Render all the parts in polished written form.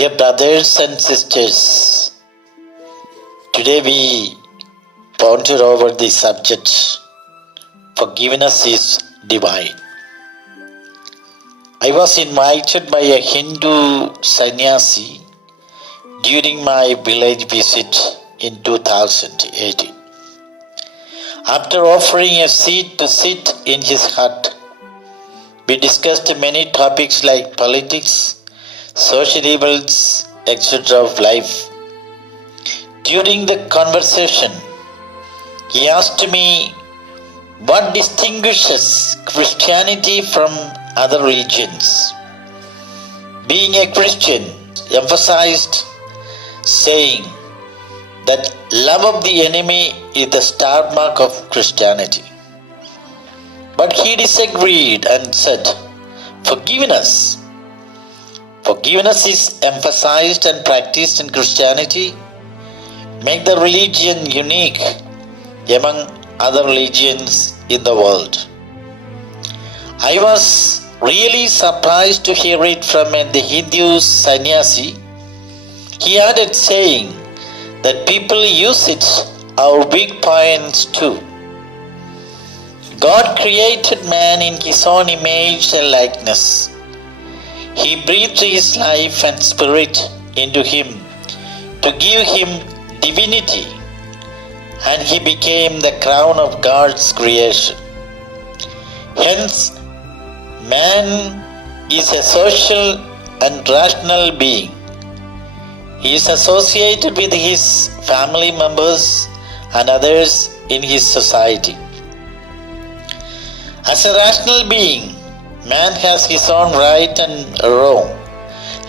Dear brothers and sisters, today we ponder over the subject Forgiveness is Divine. I was invited by a Hindu sannyasi during my village visit in 2018. After offering a seat to sit in his hut, we discussed many topics like politics, social evils, etc. of life. During the conversation, he asked me what distinguishes Christianity from other religions. Being a Christian, emphasized saying that love of the enemy is the star mark of Christianity. But he disagreed and said, Forgiveness is emphasized and practiced in Christianity, make the religion unique among other religions in the world. I was really surprised to hear it from the Hindu sannyasi. He added saying that people use it our weak points too. God created man in his own image and likeness. He breathed his life and spirit into him to give him divinity, and he became the crown of God's creation. Hence, man is a social and rational being. He is associated with his family members and others in his society. As a rational being, man has his own right and wrong,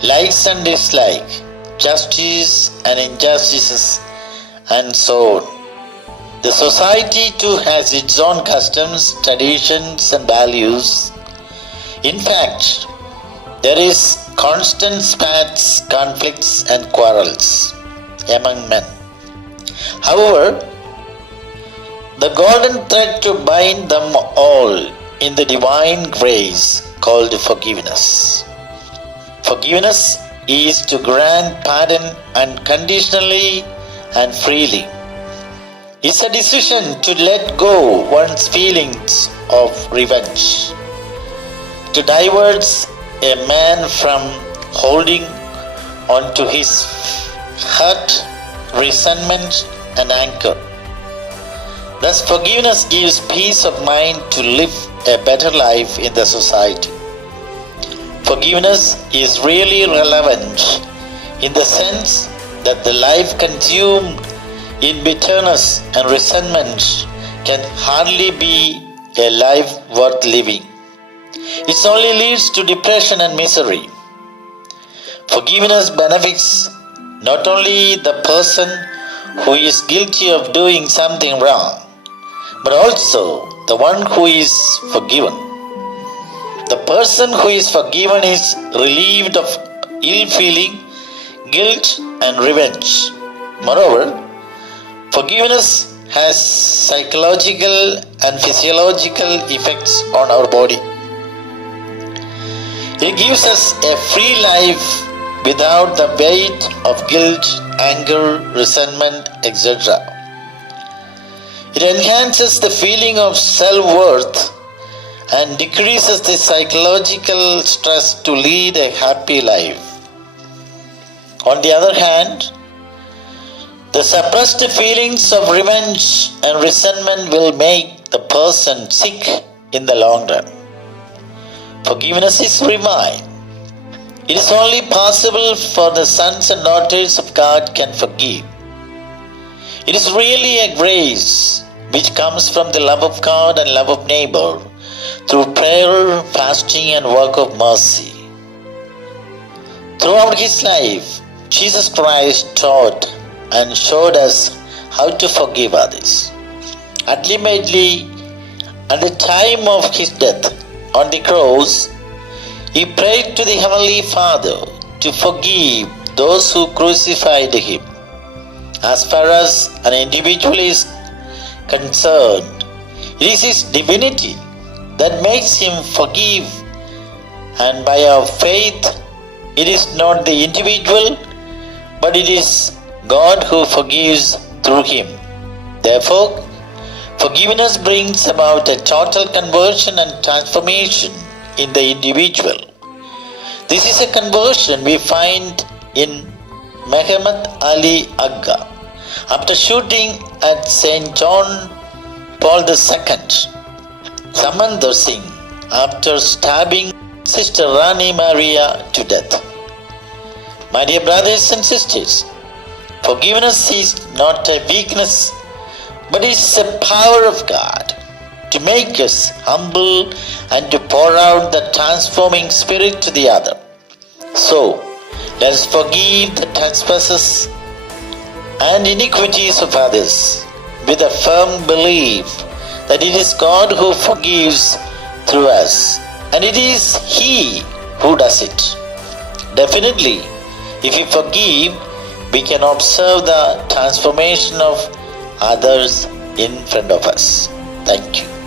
likes and dislikes, justice and injustices, and so on. The society too has its own customs, traditions, and values. In fact, there is constant spats, conflicts, and quarrels among men. However, the golden thread to bind them all in the divine grace called forgiveness. Forgiveness is to grant pardon unconditionally and freely. It's a decision to let go one's feelings of revenge, to divert a man from holding on to his hurt, resentment, and anger. Thus, forgiveness gives peace of mind to live a better life in the society. Forgiveness is really relevant in the sense that the life consumed in bitterness and resentment can hardly be a life worth living. It only leads to depression and misery. Forgiveness benefits not only the person who is guilty of doing something wrong, but also the one who is forgiven. The person who is forgiven is relieved of ill feeling, guilt, and revenge. Moreover, forgiveness has psychological and physiological effects on our body. It gives us a free life without the weight of guilt, anger, resentment, etc. It enhances the feeling of self-worth and decreases the psychological stress to lead a happy life. On the other hand, the suppressed feelings of revenge and resentment will make the person sick in the long run. Forgiveness is divine. It is only possible for the sons and daughters of God can forgive. It is really a grace which comes from the love of God and love of neighbor through prayer, fasting, and work of mercy. Throughout his life, Jesus Christ taught and showed us how to forgive others. Ultimately, at the time of his death on the cross, he prayed to the Heavenly Father to forgive those who crucified him. As far as an individual is concerned, it is his divinity that makes him forgive, and by our faith It is not the individual, but it is God who forgives through him. Therefore, forgiveness brings about a total conversion and transformation in the individual. This is a conversion we find in Muhammad Ali Agha. After shooting at St. John Paul II, Samandar Singh, after stabbing Sister Rani Maria to death. My dear brothers and sisters, forgiveness is not a weakness, but it is a power of God to make us humble and to pour out the transforming Spirit to the other. So, let us forgive the trespasses and iniquities of others with a firm belief that it is God who forgives through us, and it is He who does it. Definitely, if we forgive, we can observe the transformation of others in front of us. Thank you.